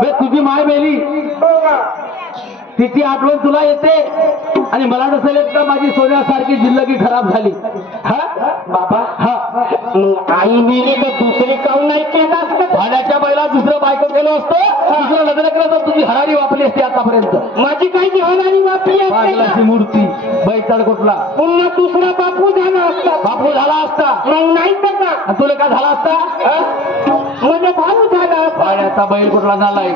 बे तुझी माय मेली तिची आठवण तुला येते आणि मला नसेल येत का माझी सोन्यासारखी जिंदगी खराब झाली. हा बाबा हा आई मेली तर दुसरी काऊन नाही केलं असतं? भाड्याच्या बैला दुसरं बायको केलं असतं, दुसरं लग्न केलं तर तुझी हरारी वापरली असते आतापर्यंत. माझी काही जीवनाची बापी असते पागलाची का? मूर्ती बैताड कुठला पुन्हा दुसरा बापू झाला असता. बापू झाला असता मग नाही तर का आणि तुला काय झाला असता? म्हणजे भाऊ झाला असता. भाड्याचा बैल कुठला झालाय.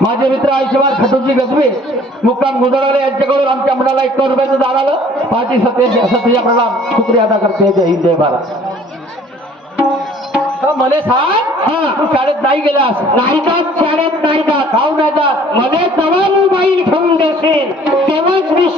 माझे मित्र आयुष्यभर खटूची गजबे मुक्काम गुंडळवले यांच्याकडून आमच्या मुलाला 1 रुपयाचं दान आलं. पाठी सत्य प्रणाम शुक्रिया अदा करते. जय हिंद जय भारत. मले सांग हा तू शाळेत नाही गेलास? नाही जात शाळेत नाही जात. खाऊ नाही जात? मध्ये जवळ मोबाईल घेऊन देशील तेव्हाच मी